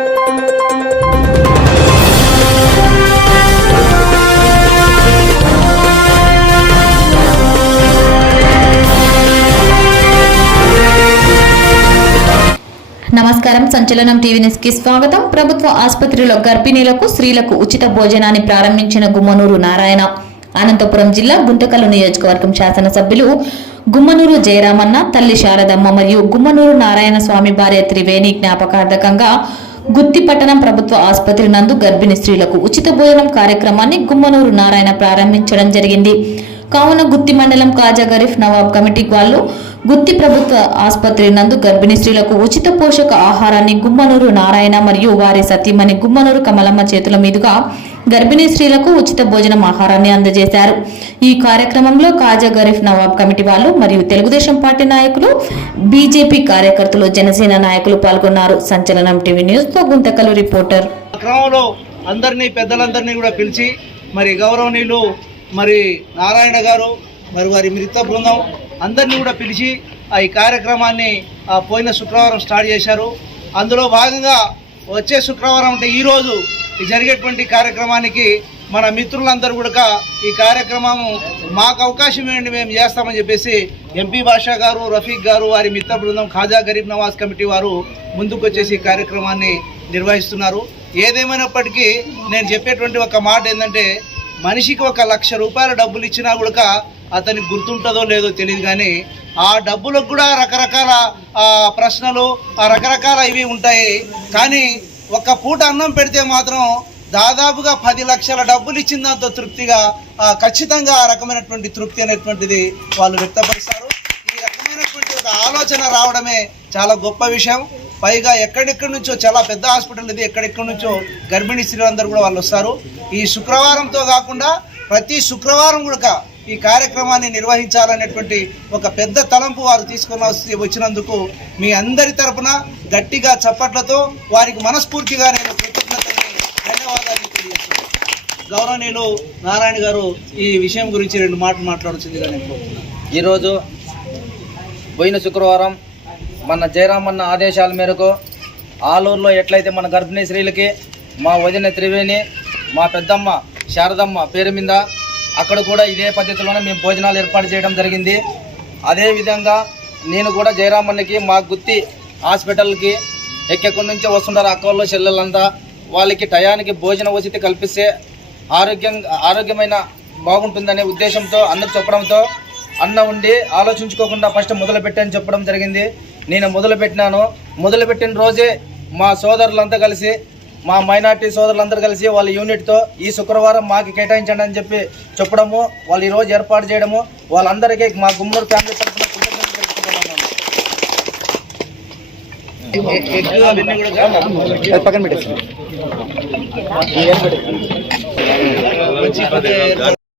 నమస్కారం. సంచలనం TV news కి స్వాగతం. ప్రభుత్వ ఆసుపత్రిలో గర్భిణీలకు స్త్రీలకు ఉచిత భోజనాన్ని ప్రారంభించిన గుమ్మనూరు నారాయణ. అనంతపురం జిల్లా గుంతకల్లు నియోజకవర్గం శాసనసభ్యులు గుమ్మనూరు జయరామన్న, తల్లి శారదమ్మ మరియు గుమ్మనూరు నారాయణ స్వామి భార్య త్రివేణి జ్ఞాపకార్థకంగా గుత్తి పట్టణం ప్రభుత్వ ఆసుపత్రి నందు గర్భిణీ స్త్రీలకు ఉచిత భోజనం కార్యక్రమాన్ని గుమ్మనూరు నారాయణ ప్రారంభించడం జరిగింది. కావున గుత్తి మండలం కాజా గరీఫ్ నవాబ్ కమిటీ వాళ్ళు గుత్తి ప్రభుత్వ ఆసుపత్రి నందు గర్భిణీ స్త్రీలకు ఉచిత పోషక ఆహారాన్ని గుమ్మనూరు నారాయణ మరియు వారి సతీమణి గుమ్మనూరు కమలమ్మ చేతుల మీదుగా గర్భిణీ స్త్రీలకు ఉచిత భోజనం ఆహారాన్ని అందజేశారు. ఈ కార్యక్రమంలో కాజా గరీఫ్ నవాబ్ కమిటీ వాళ్ళు మరియు తెలుగుదేశం పార్టీ నాయకులు, బీజేపీ కార్యకర్తలు, జనసేన నాయకులు పాల్గొన్నారు. సంచలనం టీవీ న్యూస్ తో గుంతకల్లు రిపోర్టర్. క్రమంలో అందరినీ పెద్దలందరినీ కూడా పిలిచి మరి గౌరవనీయులు మరి నారాయణ గారు మరి వారి మిగతా బృందం అందరినీ కూడా పిలిచి ఈ కార్యక్రమాన్ని పోయిన శుక్రవారం స్టార్ట్ చేశారు. అందులో భాగంగా వచ్చే శుక్రవారం అంటే ఈరోజు జరిగేటువంటి కార్యక్రమానికి మన మిత్రులందరూ కూడా ఈ కార్యక్రమం మాకు అవకాశం ఏంటి, మేము చేస్తామని చెప్పేసి ఎంపీ బాషా గారు, రఫీక్ గారు, వారి మిత్ర బృందం, ఖాజా గరీబ్ నవాజ్ కమిటీ వారు ముందుకు వచ్చేసి ఈ కార్యక్రమాన్ని నిర్వహిస్తున్నారు. ఏదేమైనప్పటికీ నేను చెప్పేటువంటి ఒక మాట ఏంటంటే, మనిషికి 1,00,000 రూపాయల డబ్బులు ఇచ్చినా కూడా అతనికి గుర్తుంటుందో లేదో తెలియదు, కానీ ఆ డబ్బులకు కూడా రకరకాల ప్రశ్నలు, రకరకాల ఇవి ఉంటాయి. కానీ ఒక్క పూట అన్నం పెడితే మాత్రం దాదాపుగా 10 లక్షల డబ్బులు ఇచ్చిన దాంతో తృప్తిగా ఖచ్చితంగా ఆ రకమైనటువంటి తృప్తి అనేటువంటిది వాళ్ళు వ్యక్తపరుస్తారు. ఈ రకమైనటువంటి ఒక ఆలోచన రావడమే చాలా గొప్ప విషయం. పైగా ఎక్కడెక్కడి నుంచో, చాలా పెద్ద హాస్పిటల్ ఇది, ఎక్కడెక్కడి నుంచో గర్భిణీ స్త్రీలందరూ కూడా వాళ్ళు వస్తారు. ఈ శుక్రవారంతో కాకుండా ప్రతి శుక్రవారం కూడా ఈ కార్యక్రమాన్ని నిర్వహించాలనేటువంటి ఒక పెద్ద తలంపు వారు తీసుకొని వచ్చినందుకు మీ అందరి తరపున గట్టిగా చప్పట్లతో వారికి మనస్ఫూర్తిగా నేను కృతజ్ఞతని, ధన్యవాదాలు తెలియజేస్తున్నాను. గౌరవనీయులు నారాయణ గారు ఈ విషయం గురించి 2 మాటలు మాట్లాడుతుందిగా నేను కోరుతున్నాను. ఈరోజు పోయిన శుక్రవారం మన జయరామన్న ఆదేశాల మేరకు ఆలూరులో ఎట్లయితే మన గర్భిణీ స్త్రీలకి మా వదిన త్రివేణి, మా పెద్దమ్మ శారదమ్మ పేరు మీద అక్కడ కూడా ఇదే పద్ధతిలోనే మేము భోజనాలు ఏర్పాటు చేయడం జరిగింది. అదేవిధంగా నేను కూడా జయరామన్నకి మా గుత్తి హాస్పిటల్కి ఎక్కడి నుంచో వస్తుంటారు అక్కల్లో చెల్లెళ్ళంతా, వాళ్ళకి టయానికి భోజన వసతి కల్పిస్తే ఆరోగ్యమైన బాగుంటుందనే ఉద్దేశంతో అన్నకు చెప్పడంతో అన్న ఉండి ఆలోచించుకోకుండా ఫస్ట్ మొదలుపెట్టని చెప్పడం జరిగింది. నేను మొదలుపెట్టిన రోజే మా సోదరులంతా కలిసి, మా మైనార్టీ సోదరులందరూ కలిసి వాళ్ళ యూనిట్తో ఈ శుక్రవారం మాకు కేటాయించండి అని చెప్పి చెప్పడము, వాళ్ళు ఈరోజు ఏర్పాటు చేయడము, వాళ్ళందరికీ మా గుమ్మనూరు ఫ్యామిలీ తరఫున కృతజ్ఞతలు తెలుపుతున్నాను.